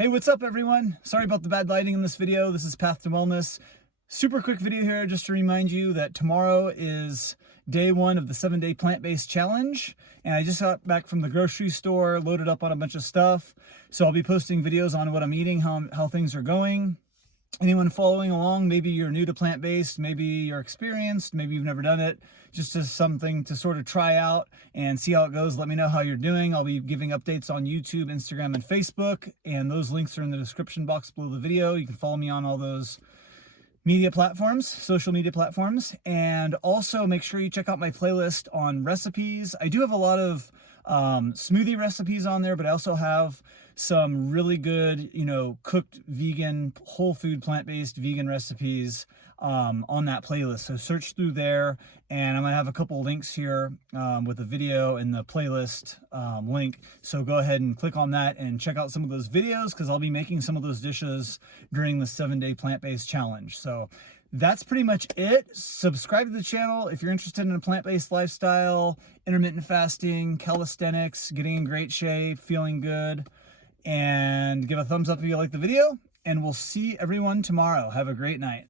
Hey, what's up everyone? Sorry about the bad lighting in this video. This is Path to Wellness. Super quick video here just to remind you that tomorrow is day one of the 7-day plant-based challenge. And I just got back from the grocery store, loaded up on a bunch of stuff. So I'll be posting videos on what I'm eating, how things are going. Anyone following along, maybe you're new to plant-based, maybe you're experienced, maybe you've never done it, just as something to sort of try out and see how it goes. Let me know how you're doing. I'll be giving updates on YouTube, Instagram, and Facebook, and those links are in the description box below the video. You can follow me on all those media platforms, social media platforms, and also make sure you check out my playlist on recipes. I do have a lot of smoothie recipes on there, but I also have some really good, cooked vegan, whole food, plant-based vegan recipes on that playlist. So search through there, and I'm gonna have a couple links here with the video and the playlist link. So go ahead and click on that and check out some of those videos, because I'll be making some of those dishes during the 7-day plant-based challenge. So that's pretty much it. Subscribe to the channel if you're interested in a plant-based lifestyle, intermittent fasting, calisthenics, getting in great shape, feeling good, and give a thumbs up if you like the video, and we'll see everyone tomorrow. Have a great night.